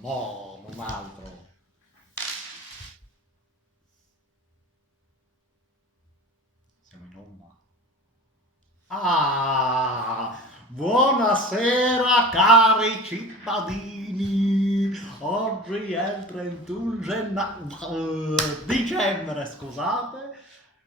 no, non altro. Siamo in onda. Buonasera cari cittadini. Oggi è il 31 dicembre, scusate,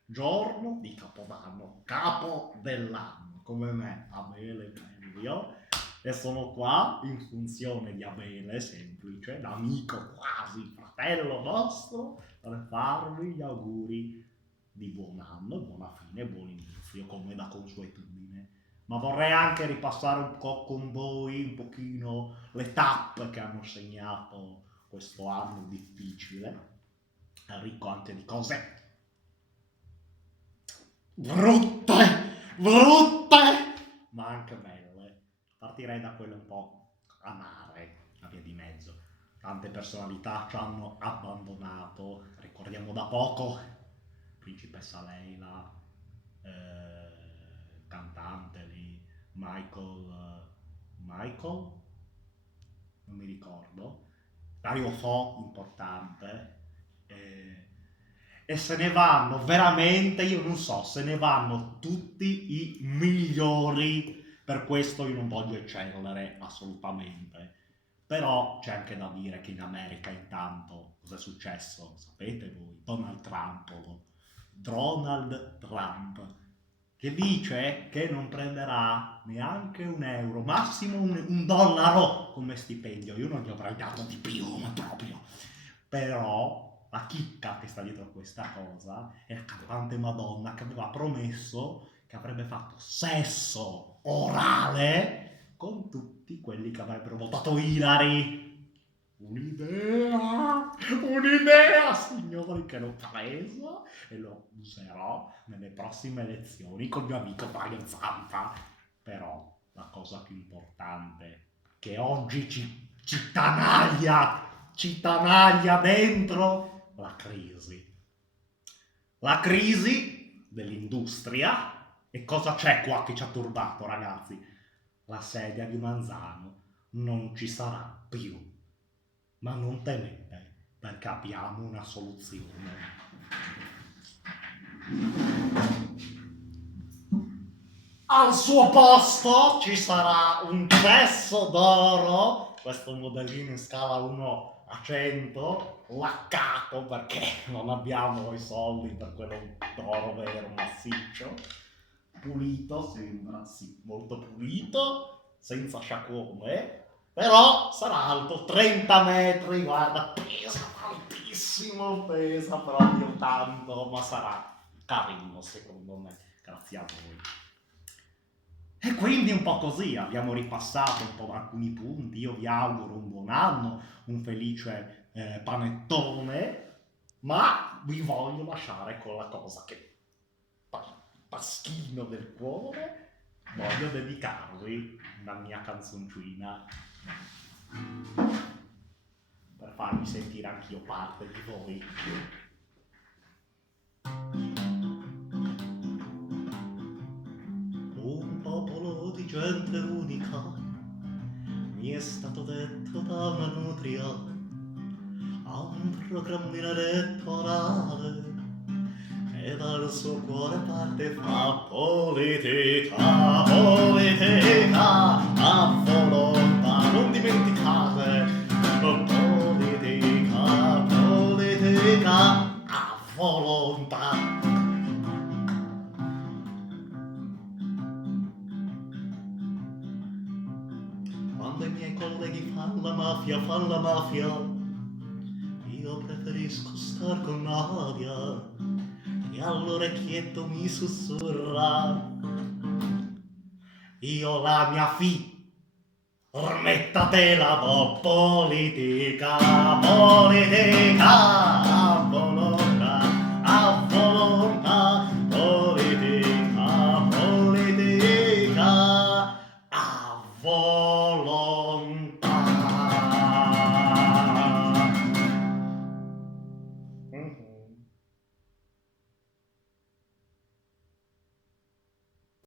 giorno di Capodanno, capo dell'anno, come me, Abele Meglio. E sono qua in funzione di Abele, semplice, l'amico quasi fratello nostro, per farvi gli auguri di buon anno, buona fine, buon inizio, come da consuetudine. Ma vorrei anche ripassare un po' con voi un pochino le tappe che hanno segnato questo anno difficile, ricco anche di cose brutte, ma anche belle. Partirei da quelle un po' amare, la via di mezzo. Tante personalità ci hanno abbandonato, ricordiamo da poco Principessa Leila, cantante lì, Michael, non mi ricordo, Dario Fo, importante, e se ne vanno veramente, io non so, se ne vanno tutti i migliori. Per questo io non voglio eccellere assolutamente, però c'è anche da dire che in America intanto cosa è successo? Sapete voi? Donald Trump, che dice che non prenderà neanche un euro, massimo un dollaro come stipendio. Io non gli avrei dato di più, ma proprio. Però la chicca che sta dietro a questa cosa è la cantante Madonna che aveva promesso che avrebbe fatto sesso orale con tutti quelli che avrebbero votato Hillary. Un'idea, signori, che l'ho preso e lo userò nelle prossime elezioni col mio amico Brian Zampa. Però la cosa più importante che oggi ci tanaglia dentro la crisi dell'industria. E cosa c'è qua che ci ha turbato, ragazzi? La sedia di Manzano non ci sarà più. Ma non temete, perché abbiamo una soluzione. Al suo posto ci sarà un cesso d'oro, questo modellino in scala 1 a 100, laccato perché non abbiamo i soldi per quello d'oro vero massiccio, pulito, sembra, sì, molto pulito, senza sciacquone, però sarà alto 30 metri, guarda, pesa tantissimo, pesa proprio tanto, ma sarà carino secondo me, grazie a voi. E quindi un po' così, abbiamo ripassato un po' alcuni punti, io vi auguro un buon anno, un felice panettone, ma vi voglio lasciare con la cosa che paschino del cuore, voglio dedicarvi una mia canzoncina per farvi sentire anch'io parte di voi. Un popolo di gente unica mi è stato detto da una nutria a un programmino elettorale e dal suo cuore parte fa politica a volontà, non dimenticate, politica a volontà. Quando i miei colleghi fanno la mafia, io preferisco star con Nadia, che all'orecchietto mi sussurra: io la mia ormettatela do politica